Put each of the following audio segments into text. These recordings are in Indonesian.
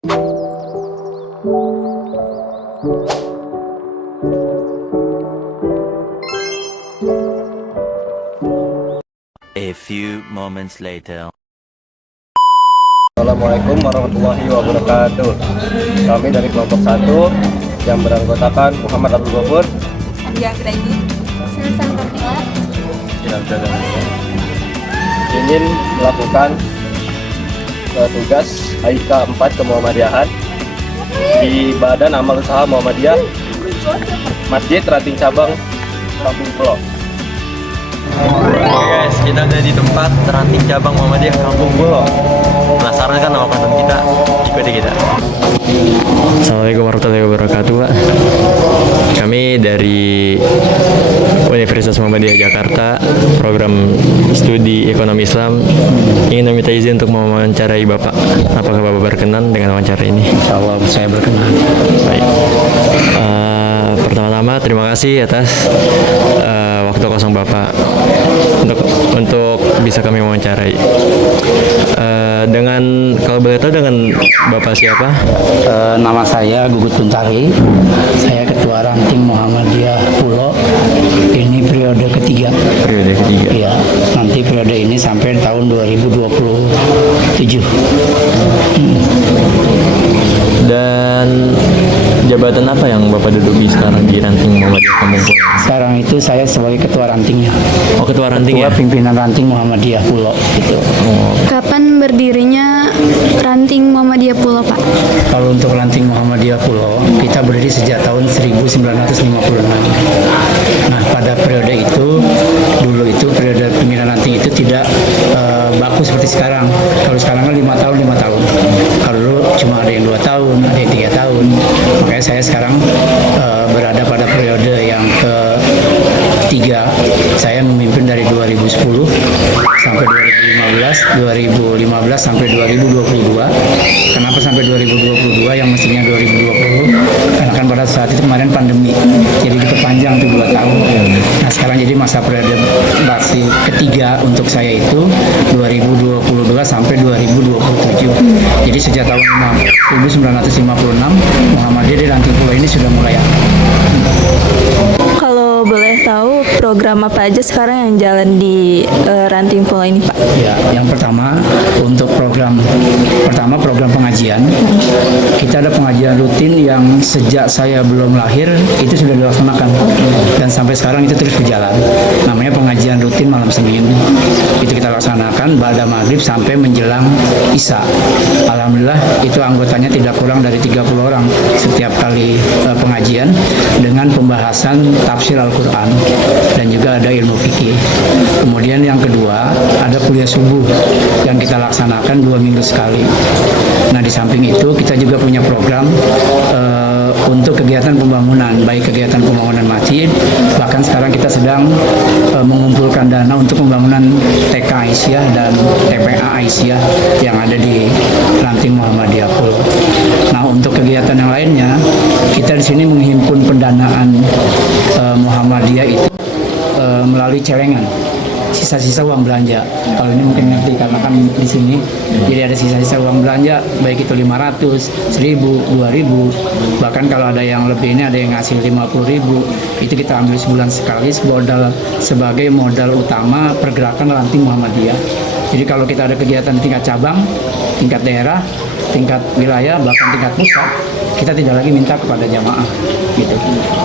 A few moments later. Assalamualaikum warahmatullahi wabarakatuh. Kami dari kelompok 1 yang beranggotakan Muhammad Abdul Ghafur, ingin melakukan tugas HIK 4 ke Muhammadiyah di Badan Amal Usaha Muhammadiyah Masjid Ranting Cabang Kampung Pulo. Oke guys, kita udah di tempat Ranting Cabang Muhammadiyah Kampung Pulo. Penasaran kan sama konten kita? Ikuti kita. Assalamualaikum warahmatullahi wabarakatuh, Pak. Kami dari Universitas Muhammadiyah Jakarta, program studi ekonomi Islam, ingin meminta izin untuk mewawancarai Bapak. Apakah Bapak berkenan dengan wawancara ini? Insya Allah saya berkenan. Baik. Pertama-tama terima kasih atas waktu kosong Bapak untuk bisa kami wawancarai. Dengan kalau boleh tahu dengan Bapak siapa? Nama saya Gugut Buntari. Saya Ketua Ranting Muhammadiyah Pulo. Ini periode ketiga. Periode ketiga. Iya, nanti periode ini sampai tahun 2027. Dan jabatan apa yang Bapak duduki sekarang di Ranting Muhammadiyah Kampung Pulo? Sekarang itu saya sebagai Ketua Rantingnya. Oh, Ketua Ranting Ketua ya? Pimpinan Ranting Muhammadiyah Pulo. Gitu. Kapan berdirinya Ranting Muhammadiyah Pulo, Pak? Kalau untuk Ranting Muhammadiyah Pulo, kita berdiri sejak tahun 1956. Nah, pada periode itu, dulu itu periode pimpinan ranting itu tidak baku seperti sekarang. Kalau sekarang kan 5 tahun, 5 tahun. Kalau dulu cuma ada yang 2 tahun, ada yang 3 tahun. Makanya saya sekarang berada pada periode yang ketiga. Saya memimpin dari 2010 sampai 2015 sampai 2022. Kenapa sampai 2022 yang mestinya 2020? Karena kan pada saat itu kemarin pandemi, jadi diperpanjang tuh 2 tahun. Nah sekarang jadi masa periode bakti ketiga untuk saya itu 2022 sampai 2027. Jadi sejak tahun 1956 Muhammadiyah di Ranting Pulo ini sudah mulai aktif. Kalau boleh tahu program apa aja sekarang yang jalan di Ranting Pulo ini, Pak? Ya, yang pertama untuk program pengajian. Kita ada pengajian rutin yang sejak saya belum lahir itu sudah dilaksanakan dan sampai sekarang itu terus berjalan. Namanya pengajian rutin malam Senin. Itu kita laksanakan ba'da maghrib sampai menjelang Isya. Alhamdulillah itu anggotanya tidak kurang dari 30 orang setiap kali pengajian dengan pembahasan tafsir Al-Quran dan juga ada ilmu fikih. Kemudian yang kedua ada kuliah subuh yang kita laksanakan 2 minggu sekali. Nah di samping itu kita juga punya program untuk kegiatan pembangunan, baik kegiatan pembangunan masjid, bahkan sekarang kita sedang mengumpulkan dana untuk pembangunan TK Aisyah dan TPA Aisyah yang ada di Ranting Muhammadiyah Pulo. Nah untuk kegiatan yang lainnya kita di sini menghimpun pendanaan Muhammadiyah itu melalui celengan, sisa-sisa uang belanja. Kalau ini mungkin ngerti karena kan di sini jadi ada sisa-sisa uang belanja, baik itu 500, 1000, 2000, bahkan kalau ada yang lebih ini ada yang ngasih 50.000. Itu kita ambil sebulan sekali sebagai modal utama pergerakan Ranting Muhammadiyah. Jadi kalau kita ada kegiatan di tingkat cabang, tingkat daerah, tingkat wilayah, bahkan tingkat pusat, kita tidak lagi minta kepada jamaah gitu.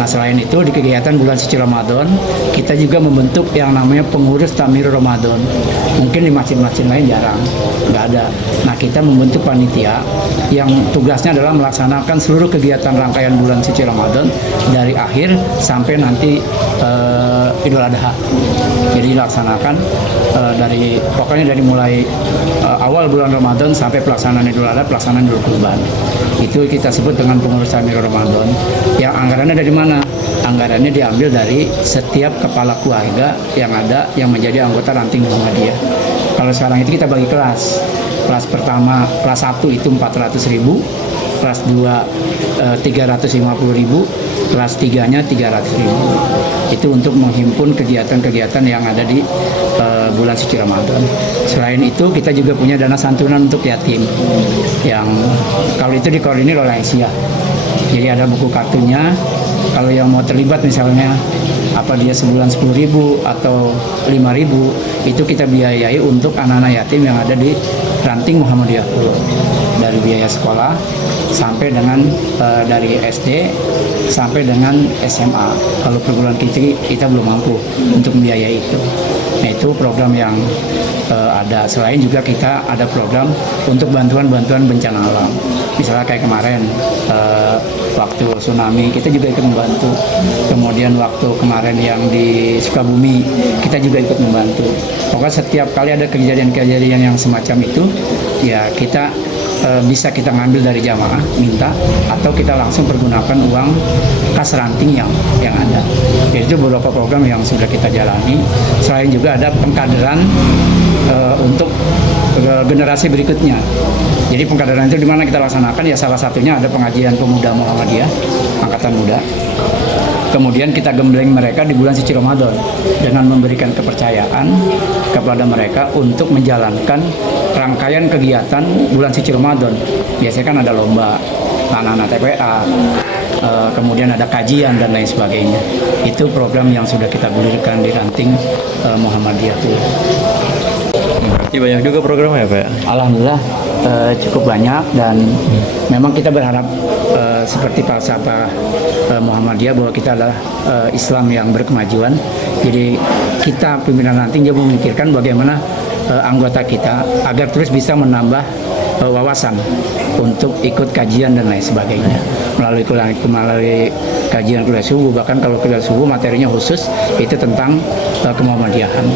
Nah selain itu di kegiatan bulan suci Ramadan kita juga membentuk yang namanya pengurus Takmir Ramadan. Mungkin di masjid-masjid lain jarang, nggak ada. Nah kita membentuk panitia yang tugasnya adalah melaksanakan seluruh kegiatan rangkaian bulan suci Ramadan dari akhir sampai nanti Idul Adha. Jadi dilaksanakan pokoknya dari mulai awal bulan Ramadan sampai pelaksanaan Idul Adha, pelaksanaan Idul Kurban. Itu kita sebut dengan pengurus Takmir Ramadan. Yang anggarannya dari mana? Anggarannya diambil dari setiap kepala keluarga yang ada yang menjadi anggota Ranting Muhammadiyah. Kalau sekarang itu kita bagi kelas. Kelas pertama, kelas 1 itu 400.000, kelas 2 350.000, kelas 3-nya 300.000. Itu untuk menghimpun kegiatan-kegiatan yang ada di bulan suci Ramadan. Selain itu kita juga punya dana santunan untuk yatim yang kalau itu dikoordinir oleh Aisyah. Jadi ada buku kartunya. Kalau yang mau terlibat misalnya apa dia sebulan 10.000 atau 5.000, itu kita biayai untuk anak-anak yatim yang ada di Ranting Muhammadiyah Pulau, dari biaya sekolah sampai dengan dari SD sampai dengan SMA. Kalau perguruan tinggi kita belum mampu untuk membiayai itu. Nah, itu program yang ada. Selain juga kita ada program untuk bantuan-bantuan bencana alam. Misalnya kayak kemarin waktu tsunami kita juga ikut membantu. Kemudian waktu kemarin yang di Sukabumi kita juga ikut membantu. Pokoknya setiap kali ada kejadian-kejadian yang semacam itu, ya kita bisa kita ngambil dari jamaah minta, atau kita langsung pergunakan uang kas ranting yang ada. Jadi itu beberapa program yang sudah kita jalani. Selain juga ada pengkaderan untuk generasi berikutnya. Jadi pengkaderan itu di mana kita laksanakan, ya salah satunya ada pengajian pemuda Muhammadiyah angkatan muda. Kemudian kita gembleng mereka di bulan suci Ramadan dengan memberikan kepercayaan kepada mereka untuk menjalankan rangkaian kegiatan bulan suci Ramadan. Biasanya kan ada lomba, anak-anak TPA, kemudian ada kajian dan lain sebagainya. Itu program yang sudah kita gulirkan di Ranting Muhammadiyah. Berarti banyak juga programnya Pak? Alhamdulillah cukup banyak, dan memang kita berharap seperti falsafah Muhammadiyah bahwa kita adalah Islam yang berkemajuan. Jadi kita pimpinan Ranting juga memikirkan bagaimana anggota kita agar terus bisa menambah wawasan untuk ikut kajian dan lain sebagainya melalui kajian kuliah subuh. Bahkan kalau kuliah subuh materinya khusus itu tentang kemuhammadiyahan.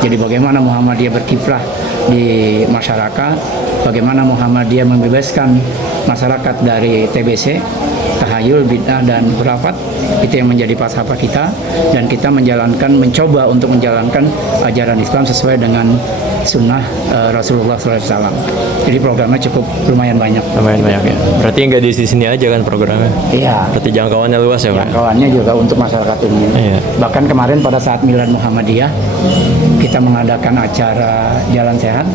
Jadi bagaimana Muhammadiyah berkiprah di masyarakat, bagaimana Muhammadiyah membebaskan masyarakat dari TBC, tahayul, bid'ah, dan khurafat. Itu yang menjadi falsafah kita, dan kita mencoba untuk menjalankan ajaran Islam sesuai dengan sunnah Rasulullah SAW. Jadi programnya cukup lumayan banyak. Lumayan banyak ya. Berarti nggak di sini aja kan programnya? Iya. Berarti jangkauannya luas ya Pak? Jangkauannya juga untuk masyarakat umum. Iya. Bahkan kemarin pada saat Milad Muhammadiyah kita mengadakan acara jalan sehat,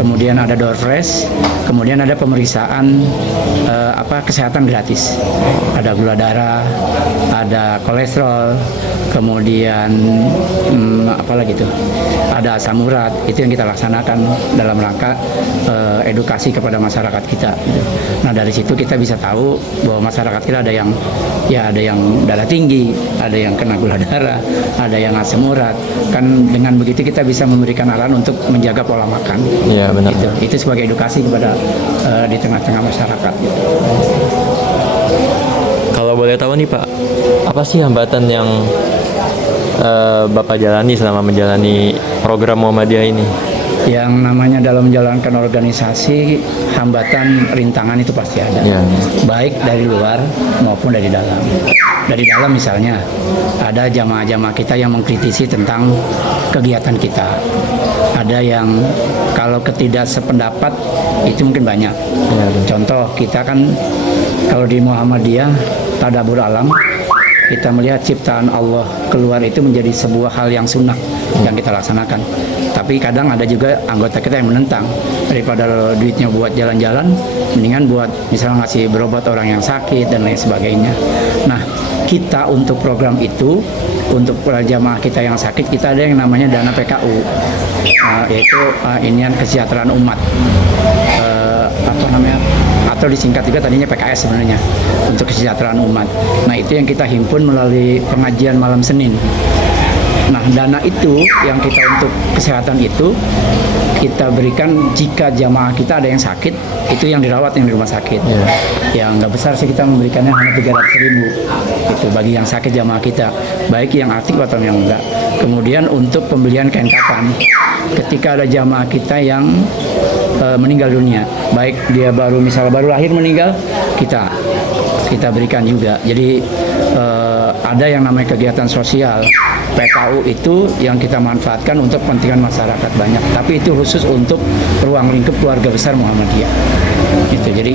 kemudian ada door fresh, kemudian ada pemeriksaan kesehatan gratis. Ada gula darah, ada kolesterol, kemudian apalagi itu, ada asam urat. Itu yang kita laksanakan dalam rangka edukasi kepada masyarakat kita. Nah, dari situ kita bisa tahu bahwa masyarakat kita ada yang darah tinggi, ada yang kena gula darah, ada yang asam urat. Kan dengan begitu kita bisa memberikan arahan untuk menjaga pola makan. Iya, benar. Itu sebagai edukasi kepada di tengah-tengah masyarakat. Kalau boleh tahu nih Pak, apa sih hambatan yang Bapak jalani selama menjalani program Muhammadiyah ini? Yang namanya dalam menjalankan organisasi, hambatan, rintangan itu pasti ada. Ya. Baik dari luar maupun dari dalam. Dari dalam misalnya, ada jamaah-jamaah kita yang mengkritisi tentang kegiatan kita. Ada yang kalau ketidaksependapat itu mungkin banyak. Ya. Contoh, kita kan kalau di Muhammadiyah, tadabbur alam, kita melihat ciptaan Allah keluar itu menjadi sebuah hal yang sunnah yang kita laksanakan. Tapi kadang ada juga anggota kita yang menentang, daripada duitnya buat jalan-jalan, mendingan buat misalnya ngasih berobat orang yang sakit dan lain sebagainya. Nah, kita untuk program itu, untuk para jamaah kita yang sakit, kita ada yang namanya dana PKU, yaitu inian kesejahteraan umat, atau disingkat juga tadinya PKS sebenarnya, untuk kesejahteraan umat. Nah, itu yang kita himpun melalui pengajian malam Senin. Nah, dana itu yang kita untuk kesehatan itu kita berikan jika jamaah kita ada yang sakit, itu yang dirawat yang di rumah sakit. Yang nggak besar sih, kita memberikannya hanya 300.000 itu bagi yang sakit jamaah kita, baik yang aktif atau yang enggak. Kemudian untuk pembelian kain kafan ketika ada jamaah kita yang meninggal dunia, baik dia misalnya baru lahir meninggal, kita berikan juga. Jadi ada yang namanya kegiatan sosial PKU itu yang kita manfaatkan untuk kepentingan masyarakat banyak, tapi itu khusus untuk ruang lingkup keluarga besar Muhammadiyah. Gitu. Jadi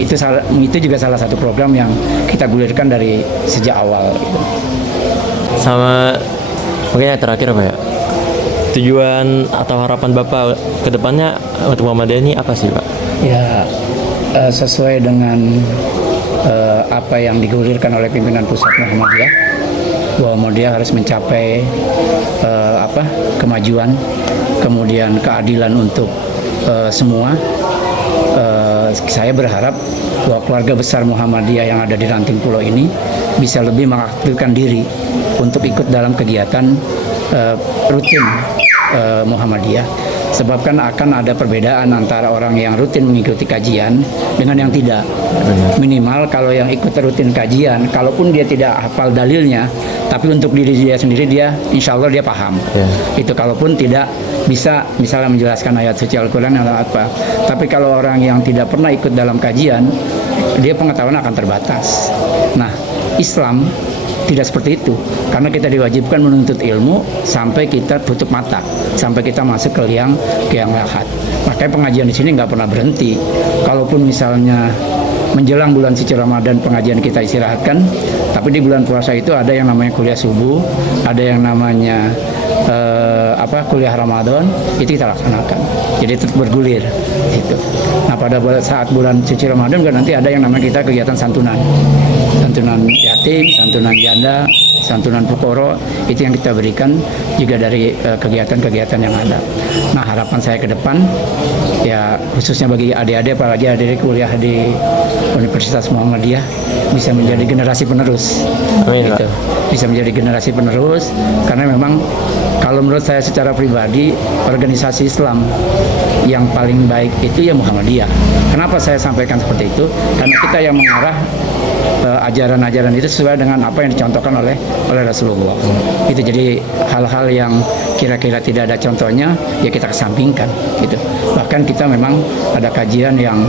itu juga salah satu program yang kita gulirkan dari sejak awal. Gitu. Sama mungkin yang terakhir Pak ya, tujuan atau harapan Bapak ke depannya untuk Muhammadiyah ini apa sih Pak? Ya sesuai dengan apa yang digulirkan oleh pimpinan pusat Muhammadiyah, bahwa Muhammadiyah harus mencapai kemajuan, kemudian keadilan untuk semua. Saya berharap bahwa keluarga besar Muhammadiyah yang ada di Ranting Pulau ini bisa lebih mengaktifkan diri untuk ikut dalam kegiatan rutin Muhammadiyah. Sebab kan akan ada perbedaan antara orang yang rutin mengikuti kajian dengan yang tidak. Minimal kalau yang ikut rutin kajian, kalaupun dia tidak hafal dalilnya, tapi untuk diri dia sendiri dia insya Allah dia paham. Itu kalaupun tidak bisa misalnya menjelaskan ayat suci Al-Quran atau apa. Tapi kalau orang yang tidak pernah ikut dalam kajian, dia pengetahuan akan terbatas. Nah, Islam tidak seperti itu, karena kita diwajibkan menuntut ilmu sampai kita tutup mata, sampai kita masuk ke yang lahat. Makanya pengajian di sini nggak pernah berhenti. Kalaupun misalnya menjelang bulan suci Ramadan pengajian kita istirahatkan, tapi di bulan puasa itu ada yang namanya kuliah subuh, ada yang namanya kuliah Ramadan, itu kita laksanakan. Jadi tetap bergulir itu. Nah, pada saat bulan suci Ramadan juga nanti ada yang namanya kita kegiatan santunan yatim, santunan janda, santunan fukoro, itu yang kita berikan juga dari kegiatan-kegiatan yang ada. Nah, harapan saya ke depan ya khususnya bagi adik-adik, apalagi adik-adik kuliah di Universitas Muhammadiyah, bisa menjadi generasi penerus. Gitu. Bisa menjadi generasi penerus, karena memang kalau menurut saya secara pribadi organisasi Islam yang paling baik itu ya Muhammadiyah. Kenapa saya sampaikan seperti itu? Karena kita yang mengarah ajaran-ajaran itu sesuai dengan apa yang dicontohkan oleh Rasulullah. Itu jadi hal-hal yang kira-kira tidak ada contohnya ya kita kesampingkan gitu. Bahkan kita memang ada kajian yang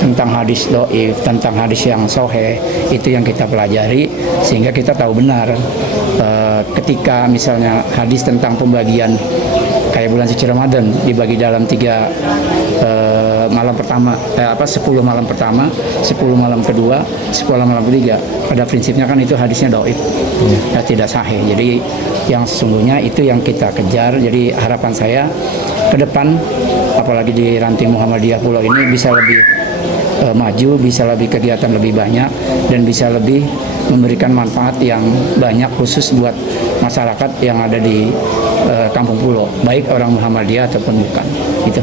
tentang hadis doif, tentang hadis yang soheh, itu yang kita pelajari sehingga kita tahu benar ketika misalnya hadis tentang pembagian kayak bulan suci Ramadan dibagi dalam 3 malam pertama, 10 malam pertama, 10 malam kedua, 10 malam ketiga. Pada prinsipnya kan itu hadisnya doif, tidak sahih. Jadi yang sesungguhnya itu yang kita kejar. Jadi harapan saya ke depan, apalagi di Ranting Muhammadiyah Pulau ini bisa lebih maju, bisa lebih kegiatan lebih banyak, dan bisa lebih memberikan manfaat yang banyak khusus buat masyarakat yang ada di Kampung Pulau, baik orang Muhammadiyah ataupun bukan. Gitu.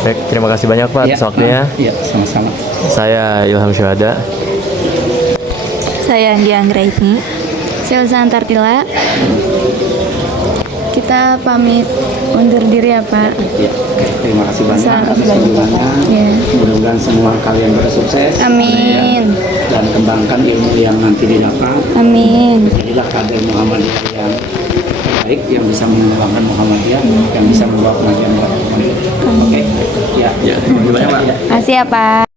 Baik, terima kasih banyak Pak atas waktunya. Iya, sama-sama. Saya Ilham Syuhada. Saya Anggi Anggraini. Saya Ulsa Antartila. Kita pamit undur diri ya Pak. Ya, terima kasih banyak atas kunjungannya. Ya. Mudah-mudahan semua kalian bersukses. Amin. Dan kembangkan ilmu yang nanti didapat. Amin. Jadilah kader Muhammadiyah yang baik, yang bisa mengembangkan Muhammadiyah, yang bisa membawa pengajian Muhammadiyah. Oke. Ya. Ya, terima kasih banyak Pak. Makasih ya Pak.